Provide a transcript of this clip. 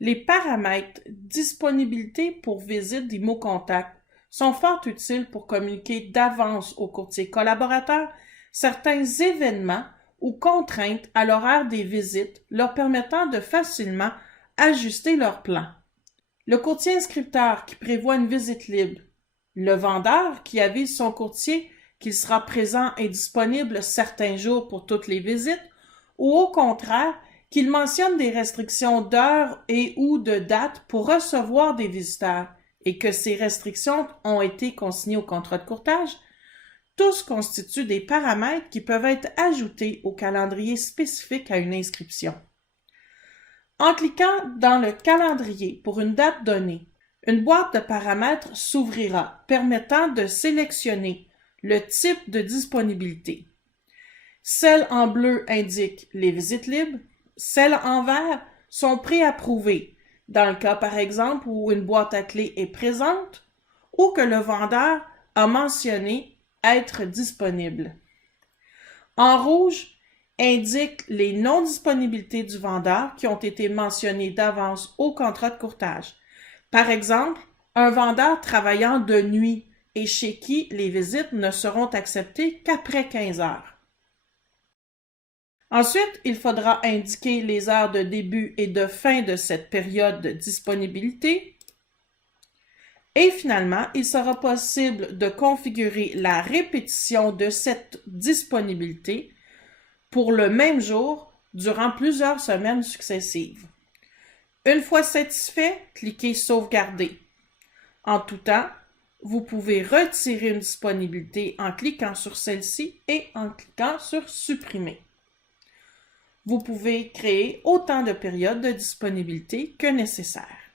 Les paramètres disponibilité pour visite d'ImoContact sont fort utiles pour communiquer d'avance aux courtiers collaborateurs certains événements ou contraintes à l'horaire des visites leur permettant de facilement ajuster leur plan. Le courtier inscripteur qui prévoit une visite libre, le vendeur qui avise son courtier qu'il sera présent et disponible certains jours pour toutes les visites, ou au contraire, qu'il mentionne des restrictions d'heures et ou de dates pour recevoir des visiteurs et que ces restrictions ont été consignées au contrat de courtage, tous constituent des paramètres qui peuvent être ajoutés au calendrier spécifique à une inscription. En cliquant dans le calendrier pour une date donnée, une boîte de paramètres s'ouvrira permettant de sélectionner le type de disponibilité. Celles en bleu indiquent les visites libres, celles en vert sont préapprouvées, dans le cas par exemple où une boîte à clés est présente ou que le vendeur a mentionné être disponible. En rouge indique les non-disponibilités du vendeur qui ont été mentionnées d'avance au contrat de courtage. Par exemple, un vendeur travaillant de nuit et chez qui les visites ne seront acceptées qu'après 15 heures. Ensuite, il faudra indiquer les heures de début et de fin de cette période de disponibilité. Et finalement, il sera possible de configurer la répétition de cette disponibilité pour le même jour durant plusieurs semaines successives. Une fois satisfait, cliquez Sauvegarder. En tout temps, vous pouvez retirer une disponibilité en cliquant sur celle-ci et en cliquant sur Supprimer. Vous pouvez créer autant de périodes de disponibilité que nécessaire.